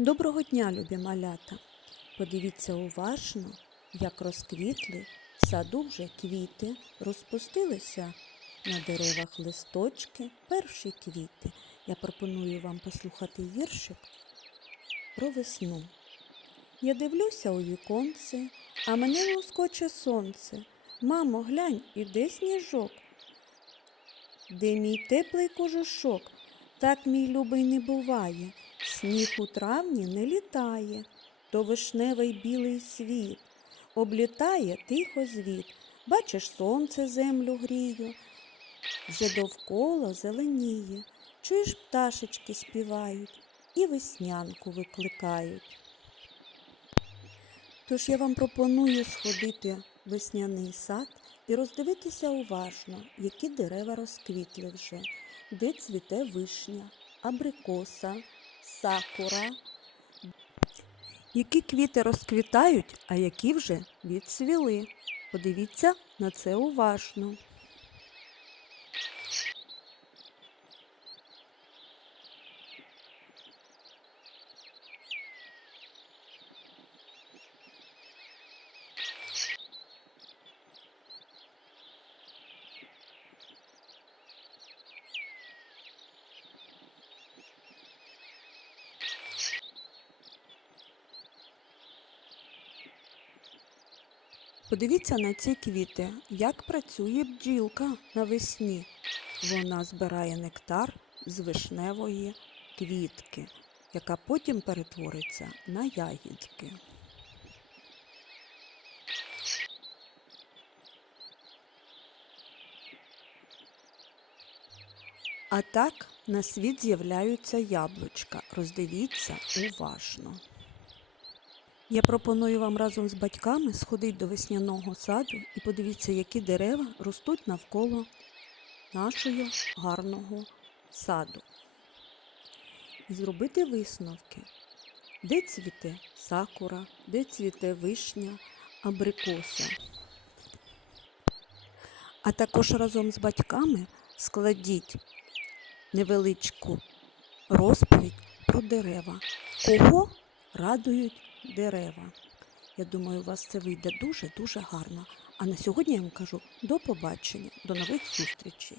Доброго дня, любі малята! Подивіться уважно, як розквітли в саду вже квіти, розпустилися на деревах листочки, перші квіти. Я пропоную вам послухати віршик про весну. Я дивлюся у віконце, а мене лоскоче сонце. Мамо, глянь, іде сніжок. Де мій теплий кожушок? Так, мій любий, не буває. Сніг у травні не літає, то вишневий білий світ. Облітає тихо звіт. Бачиш, сонце землю гріє, вже довкола зеленіє. Чуєш, пташечки співають і веснянку викликають. Тож я вам пропоную сходити в весняний сад і роздивитися уважно, які дерева розквітли вже, де цвіте вишня, абрикоса, сакура, які квіти розквітають, а які вже відцвіли. Подивіться на це уважно. Подивіться на ці квіти, як працює бджілка навесні. Вона збирає нектар з вишневої квітки, яка потім перетвориться на ягідки. А так на світ з'являються яблучка. Роздивіться уважно. Я пропоную вам разом з батьками сходити до весняного саду і подивіться, які дерева ростуть навколо нашого гарного саду. І зробити висновки, де цвіте сакура, де цвіте вишня, абрикоса. А також разом з батьками складіть невеличку розповідь про дерева. Кого радують дерева? Я думаю, у вас це вийде дуже-дуже гарно. А на сьогодні я вам кажу до побачення, до нових зустрічей.